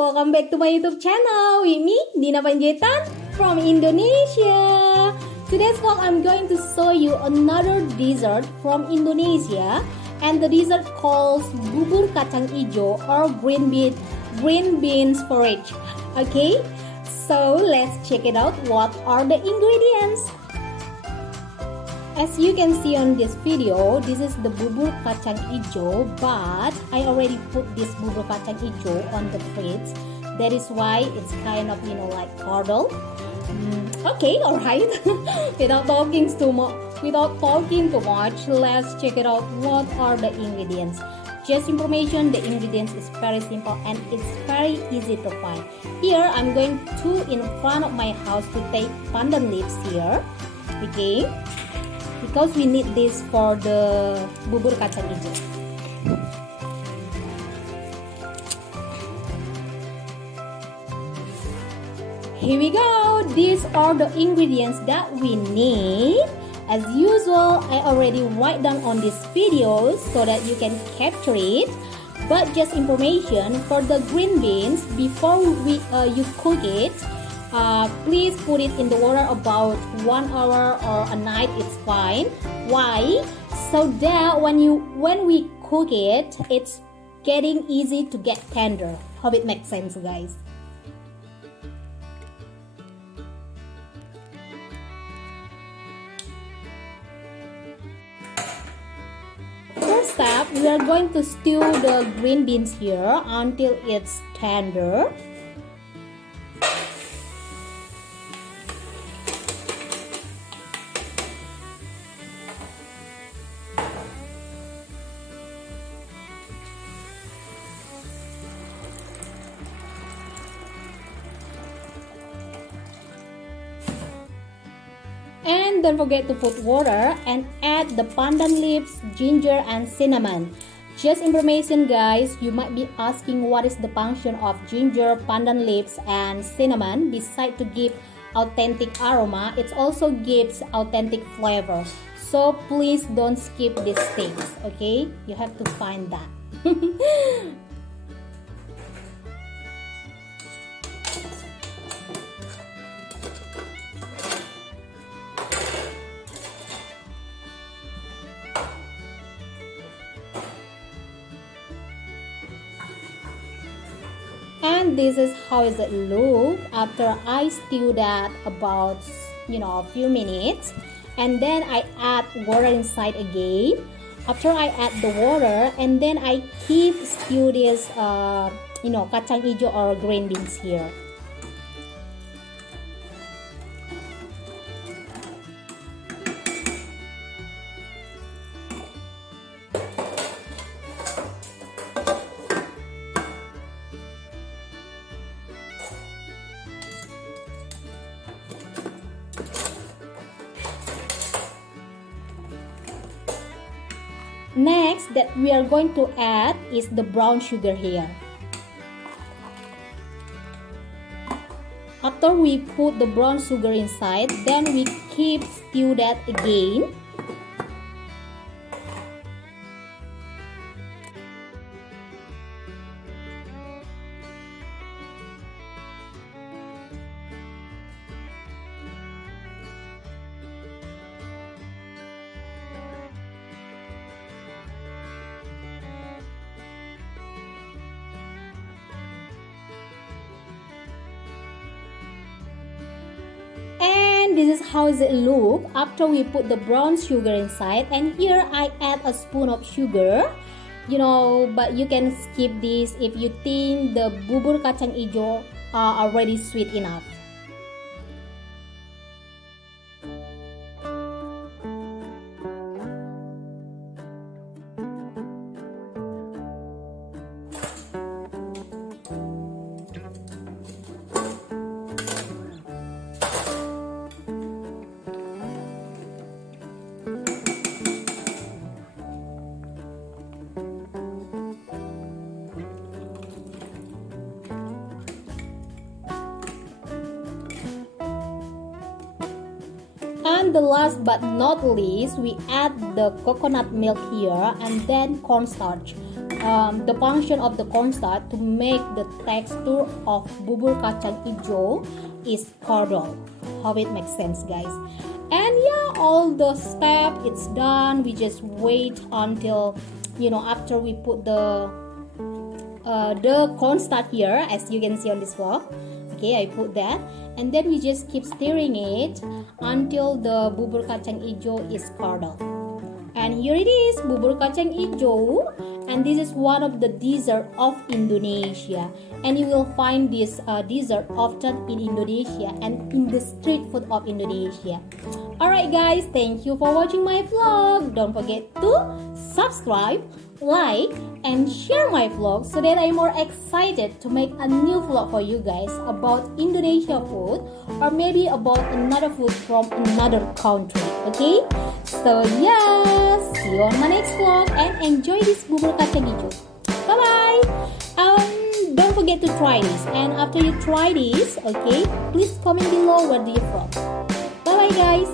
welcome back to my YouTube channel with me, Dina Panjaitan from Indonesia. Today's vlog I'm going to show you another dessert from Indonesia, and the dessert calls bubur kacang ijo or green beans porridge. Okay, so let's check it out. What are the ingredients? As you can see on this video, this is the bubur kacang ijo, but I already put this bubur kacang ijo on the fridge. That is why it's kind of, like curdled. Okay, alright. Without talking too much, let's check it out. What are the ingredients? Just information, the ingredients is very simple and it's very easy to find. Here, I'm going to in front of my house to take pandan leaves here. Okay. Because we need this for the bubur kacang ijo. Here we go. These are the ingredients that we need. As usual, I already write down on this video so that you can capture it. But just information, for the green beans, before you cook it, please put it in the water about 1 hour or a night. It's fine. Why? So that when we cook it, it's getting easy to get tender. Hope it makes sense, guys. First step, we are going to stew the green beans here until it's tender. And don't forget to put water and add the pandan leaves, ginger and cinnamon. Just information, guys, you might be asking what is the function of ginger, pandan leaves and cinnamon. Besides to give authentic aroma, it also gives authentic flavor. So please don't skip these things, okay? You have to find that. And this is how does it look after I stew that about a few minutes, and then I add water inside again. After I add the water, and then I keep stew this kacang ijo or green beans here. Next that we are going to add is the brown sugar here. After we put the brown sugar inside, then we keep stew that again. This is how it look after we put the brown sugar inside, and here I add a spoon of sugar, but you can skip this if you think the bubur kacang ijo are already sweet enough. And the last but not least, we add the coconut milk here and then cornstarch. the function of the cornstarch to make the texture of bubur kacang hijau is curdle. Hope it makes sense, guys. And yeah, all the step it's done. We just wait until, after we put the cornstarch here, as you can see on this vlog. Okay, I put that, and then we just keep stirring it until the bubur kacang hijau is curdled. And here it is, bubur kacang hijau, and this is one of the dessert of Indonesia, and you will find this dessert often in Indonesia and in the street food of Indonesia. Alright guys, thank you for watching my vlog. Don't forget to subscribe, like, and share my vlog so that I'm more excited to make a new vlog for you guys about Indonesia food, or maybe about another food from another country. Okay, so yeah, see you on my next vlog and enjoy this bubur kacang hijau. Bye bye. Don't forget to try this, and after you try this, okay, please comment below where do you from. Bye bye guys.